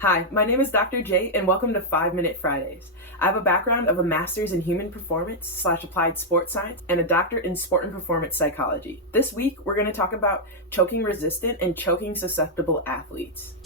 Hi, my name is Dr. J, and welcome to 5-Minute Fridays. I have a background of a master's in human performance / applied sports science and a doctorate in sport and performance psychology. This week, we're going to talk about choking resistant and choking susceptible athletes.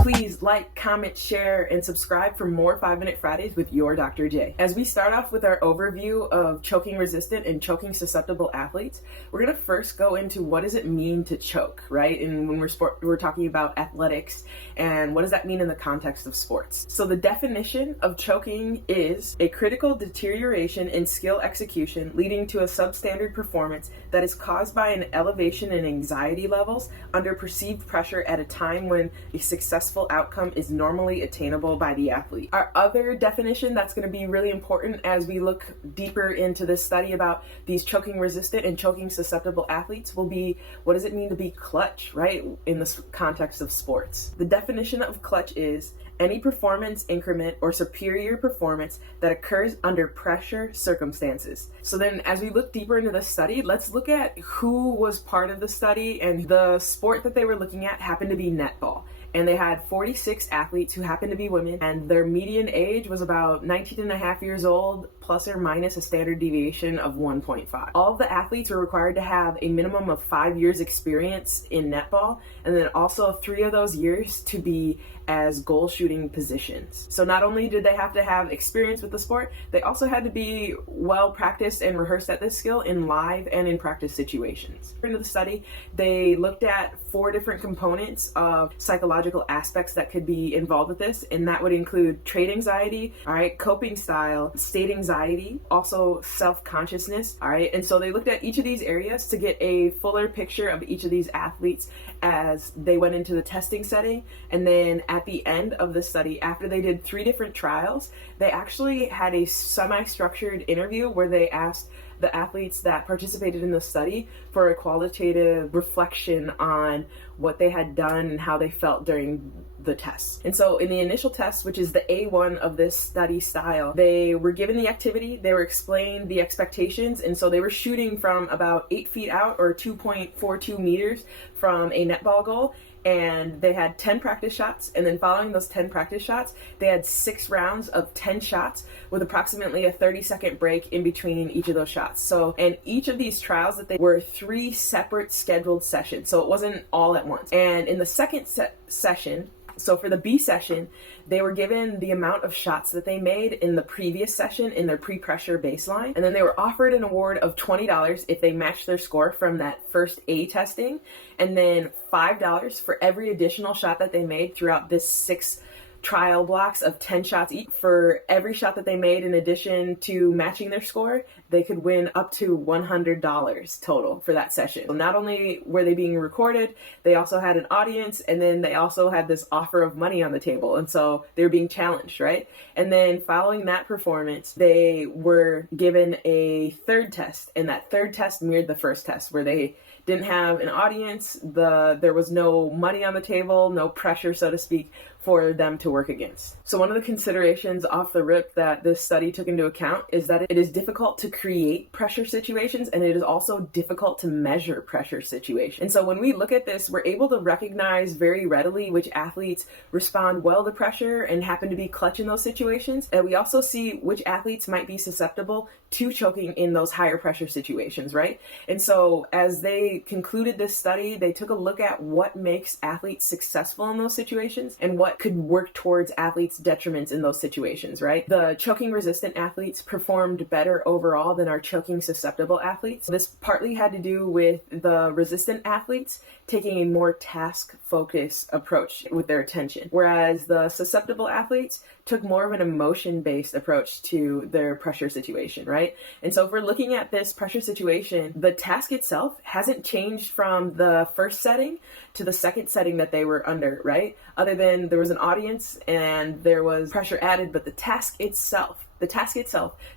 Please like, comment, share, and subscribe for more 5-Minute Fridays with your Dr. J. As we start off with our overview of choking resistant and choking susceptible athletes, we're going to first go into what does it mean to choke, right? And when we're talking about athletics, and what does that mean in the context of sports? So the definition of choking is a critical deterioration in skill execution leading to a substandard performance that is caused by an elevation in anxiety levels under perceived pressure at a time when a successful outcome is normally attainable by the athlete. Our other definition that's going to be really important as we look deeper into this study about these choking resistant and choking susceptible athletes will be, what does it mean to be clutch, right, in the context of sports? The definition of clutch is any performance increment or superior performance that occurs under pressure circumstances. So then as we look deeper into the study, let's look at who was part of the study, and the sport that they were looking at happened to be netball. And they had 46 athletes who happened to be women, and their median age was about 19 and a half years old, plus or minus a standard deviation of 1.5. All of the athletes were required to have a minimum of 5 years experience in netball, and then also 3 of those years to be as goal shooting positions. So not only did they have to have experience with the sport, they also had to be well practiced and rehearsed at this skill in live and in practice situations. Into the study, they looked at 4 different components of psychological aspects that could be involved with this, and that would include trait anxiety, all right, coping style, state anxiety, also self-consciousness, all right. And so they looked at each of these areas to get a fuller picture of each of these athletes as they went into the testing setting. And then at the end of the study, after they did 3 different trials, they actually had a semi-structured interview where they asked the athletes that participated in the study for a qualitative reflection on what they had done and how they felt during the tests. And so in the initial test, which is the A1 of this study style, they were given the activity, they were explained the expectations, and so they were shooting from about 8 feet out or 2.42 meters from a netball goal. And they had 10 practice shots, and then following those 10 practice shots, they had 6 rounds of 10 shots with approximately a 30-second break in between each of those shots. So, and each of these trials that they were 3 separate scheduled sessions, so it wasn't all at once. And in the second session, so for the B session, they were given the amount of shots that they made in the previous session in their pre-pressure baseline. And then they were offered an award of $20 if they matched their score from that first A testing. And then $5 for every additional shot that they made throughout this 6 trial blocks of 10 shots each. For every shot that they made in addition to matching their score, they could win up to $100 total for that session. So not only were they being recorded, they also had an audience, and then they also had this offer of money on the table. And so they were being challenged, right? And then following that performance, they were given a third test, and that third test mirrored the first test, where they didn't have an audience, there was no money on the table, no pressure, so to speak, for them to work against. So one of the considerations off the rip that this study took into account is that it is difficult to create pressure situations, and it is also difficult to measure pressure situations. And so when we look at this, we're able to recognize very readily which athletes respond well to pressure and happen to be clutch in those situations. And we also see which athletes might be susceptible to choking in those higher pressure situations, right? And so as they concluded this study, they took a look at what makes athletes successful in those situations and what could work towards athletes' detriments in those situations, right? The choking resistant athletes performed better overall than our choking susceptible athletes. This partly had to do with the resistant athletes taking a more task-focused approach with their attention, whereas the susceptible athletes took more of an emotion-based approach to their pressure situation, right? And so if we're looking at this pressure situation, the task itself hasn't changed from the first setting to the second setting that they were under, right? Other than there was an audience and there was pressure added, but the task itself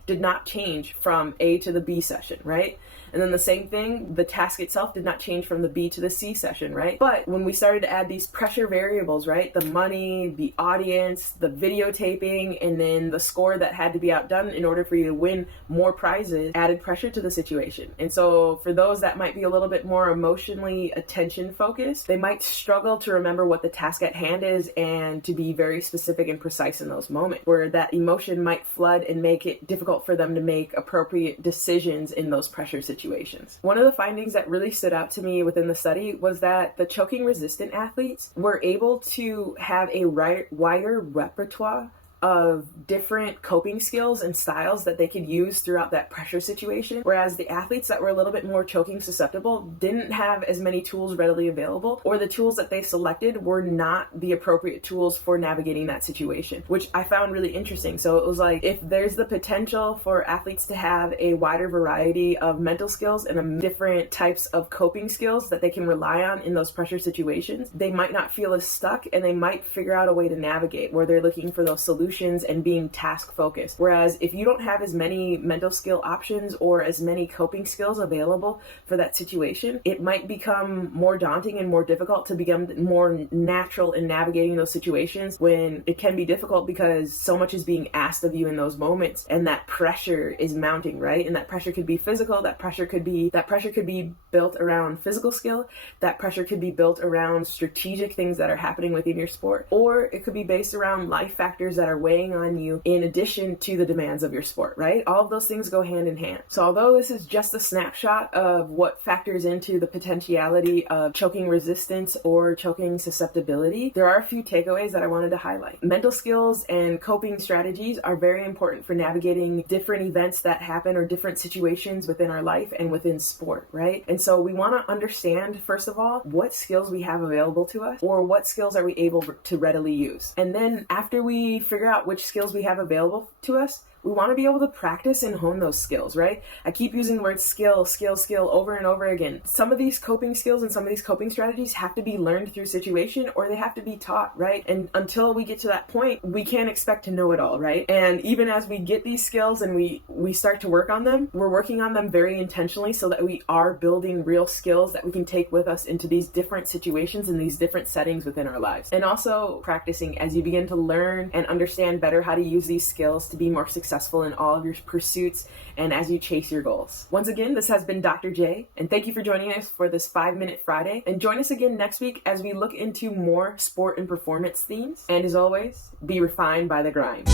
did not change from A to the B session, right? And then the same thing, the task itself did not change from the B to the C session, right? But when we started to add these pressure variables, right? The money, the audience, the videotaping, and then the score that had to be outdone in order for you to win more prizes added pressure to the situation. And so for those that might be a little bit more emotionally attention focused, they might struggle to remember what the task at hand is and to be very specific and precise in those moments, where that emotion might flood and make it difficult for them to make appropriate decisions in those pressure situations. One of the findings that really stood out to me within the study was that the choking resistant athletes were able to have a wider repertoire of different coping skills and styles that they could use throughout that pressure situation, whereas the athletes that were a little bit more choking susceptible didn't have as many tools readily available, or the tools that they selected were not the appropriate tools for navigating that situation, which I found really interesting. So it was like, if there's the potential for athletes to have a wider variety of mental skills and different types of coping skills that they can rely on in those pressure situations, they might not feel as stuck, and they might figure out a way to navigate where they're looking for those solutions and being task focused. Whereas if you don't have as many mental skill options or as many coping skills available for that situation, it might become more daunting and more difficult to become more natural in navigating those situations, when it can be difficult because so much is being asked of you in those moments, and that pressure is mounting, right? And that pressure could be physical, that pressure could be built around physical skill, that pressure could be built around strategic things that are happening within your sport, or it could be based around life factors that are weighing on you in addition to the demands of your sport, right? All of those things go hand in hand. So although this is just a snapshot of what factors into the potentiality of choking resistance or choking susceptibility, there are a few takeaways that I wanted to highlight. Mental skills and coping strategies are very important for navigating different events that happen or different situations within our life and within sport, right? And so we want to understand, first of all, what skills we have available to us, or what skills are we able to readily use. And then after we figure out which skills we have available to us, we want to be able to practice and hone those skills, right? I keep using the word skill over and over again. Some of these coping skills and some of these coping strategies have to be learned through situation, or they have to be taught, right? And until we get to that point, we can't expect to know it all, right? And even as we get these skills and we start to work on them, we're working on them very intentionally so that we are building real skills that we can take with us into these different situations and these different settings within our lives. And also practicing as you begin to learn and understand better how to use these skills to be more successful in all of your pursuits and as you chase your goals. Once again, this has been Dr. J, and thank you for joining us for this 5-Minute Friday. And join us again next week as we look into more sport and performance themes. And as always, be refined by the grind.